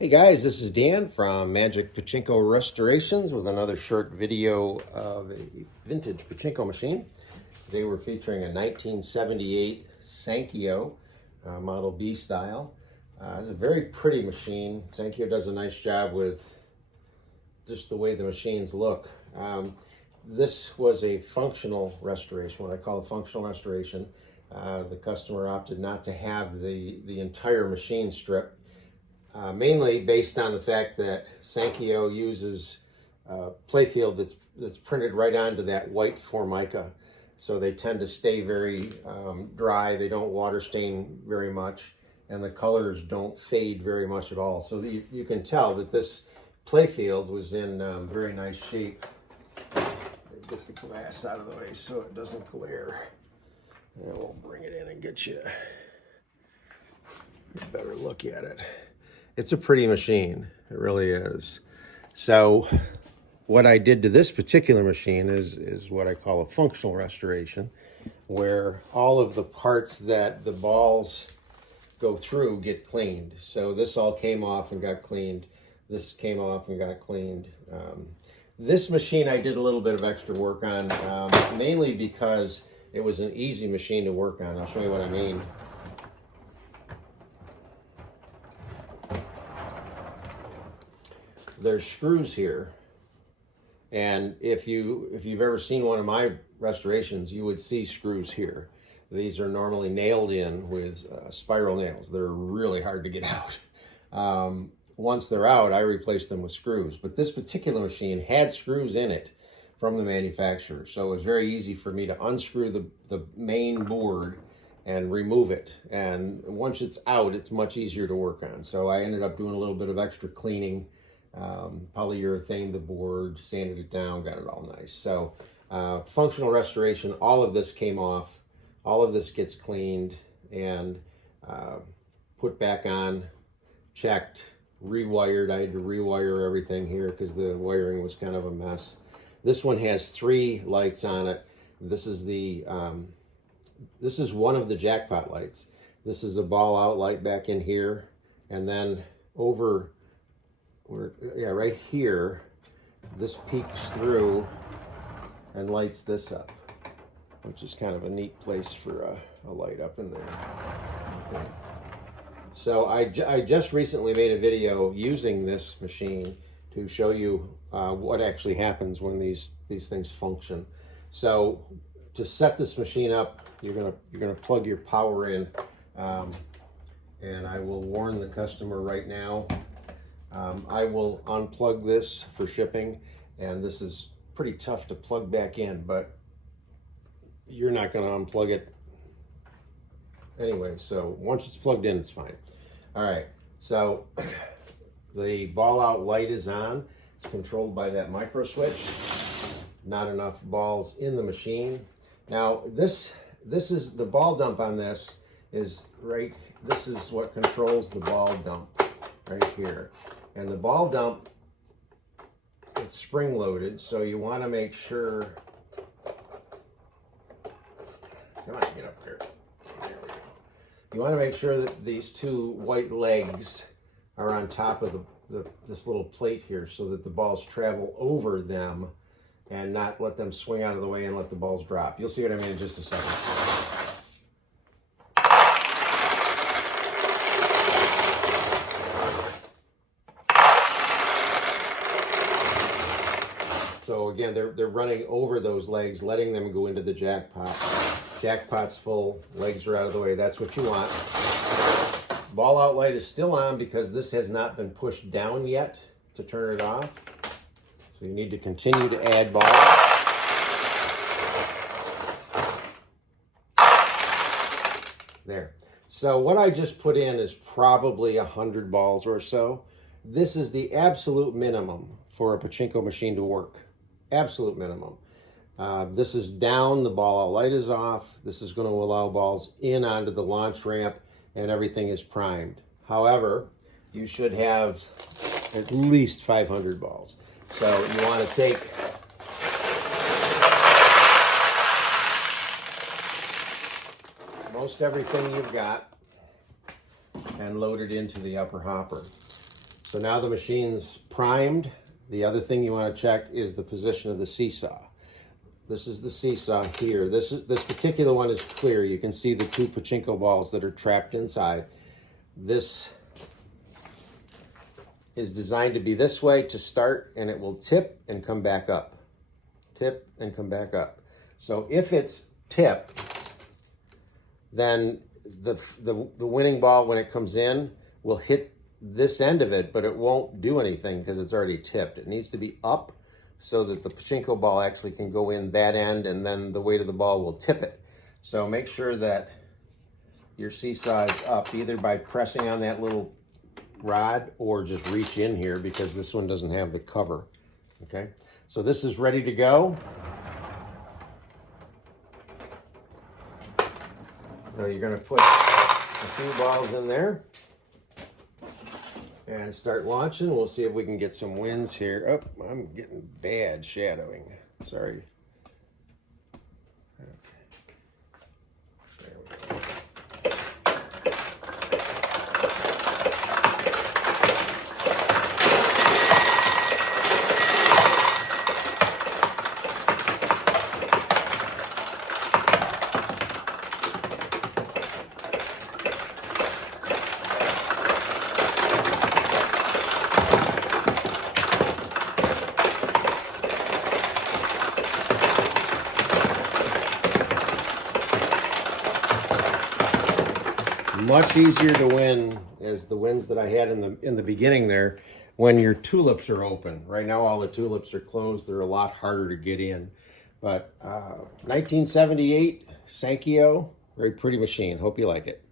Hey guys, this is Dan from Magic Pachinko Restorations with another short video of a vintage Pachinko machine. Today we're featuring a 1978 Sankyo Model B style. It's a very pretty machine. Sankyo does a nice job with just the way the machines look. This was a functional restoration, what I call a functional restoration. The customer opted not to have the entire machine stripped. Mainly based on the fact that Sankyo uses playfield that's printed right onto that white Formica. So they tend to stay very dry, they don't water stain very much, and the colors don't fade very much at all. So you can tell that this playfield was in very nice shape. Get the glass out of the way so it doesn't glare. And we'll bring it in and get you a better look at it. It's a pretty machine, it really is. So what I did to this particular machine is what I call a functional restoration, where all of the parts that the balls go through get cleaned. So this all came off and got cleaned. This came off and got cleaned. This machine I did a little bit of extra work on, mainly because it was an easy machine to work on. I'll show you what I mean. There's screws here, and if you've ever seen one of my restorations, you would see screws here. These are normally nailed in with spiral nails. They're really hard to get out. Once they're out, I replace them with screws. But this particular machine had screws in it from the manufacturer, so it was very easy for me to unscrew the main board and remove it. And once it's out, it's much easier to work on. So I ended up doing a little bit of extra cleaning. Polyurethane the board, sanded it down, got it all nice. So functional restoration, all of this came off, all of this gets cleaned and put back on, checked, rewired. I had to rewire everything here because the wiring was kind of a mess. This one has 3 lights on it. This is this is one of the jackpot lights. This is a ball out light back in here, and then over right here, this peeks through and lights this up, which is kind of a neat place for a light up in there. Okay. So I just recently made a video using this machine to show you what actually happens when these things function. So to set this machine up, you're gonna plug your power in, and I will warn the customer right now. I will unplug this for shipping, and this is pretty tough to plug back in, but you're not going to unplug it anyway. So once it's plugged in, it's fine. All right, so the ball out light is on. It's controlled by that micro switch. Not enough balls in the machine. Now this is the ball dump on this is right. This is what controls the ball dump right here. And the ball dump, it's spring loaded, so you want to make sure, come on, get up there. There we go. You want to make sure that these 2 white legs are on top of this little plate here, so that the balls travel over them and not let them swing out of the way and let the balls drop. You'll see what I mean in just a second. So again, they're running over those legs, letting them go into the jackpot. Jackpot's full, legs are out of the way. That's what you want. Ball out light is still on because this has not been pushed down yet to turn it off. So you need to continue to add balls. There. So what I just put in is probably 100 balls or so. This is the absolute minimum for a Pachinko machine to work. Absolute minimum. This is down, the ball out light is off. This is going to allow balls in onto the launch ramp, and everything is primed. However, you should have at least 500 balls. So you want to take most everything you've got and load it into the upper hopper. So now the machine's primed. The other thing you want to check is the position of the seesaw. This is the seesaw here. This particular one is clear. You can see the two pachinko balls that are trapped inside. This is designed to be this way to start, and it will tip and come back up. Tip and come back up. So if it's tipped, then the winning ball, when it comes in, will hit this end of it, but it won't do anything because it's already tipped. It needs to be up so that the pachinko ball actually can go in that end, and then the weight of the ball will tip it. So make sure that your seesaw is up, either by pressing on that little rod or just reach in here, because this one doesn't have the cover. Okay, so this is ready to go. Now you're going to put a few balls in there and start launching. We'll see if we can get some wins here. Oh, I'm getting bad shadowing. Sorry. Okay. There we go. Much easier to win as the wins that I had in the beginning there, when your tulips are open. Right now all the tulips are closed. They're a lot harder to get in. But 1978 Sankyo, very pretty machine. Hope you like it.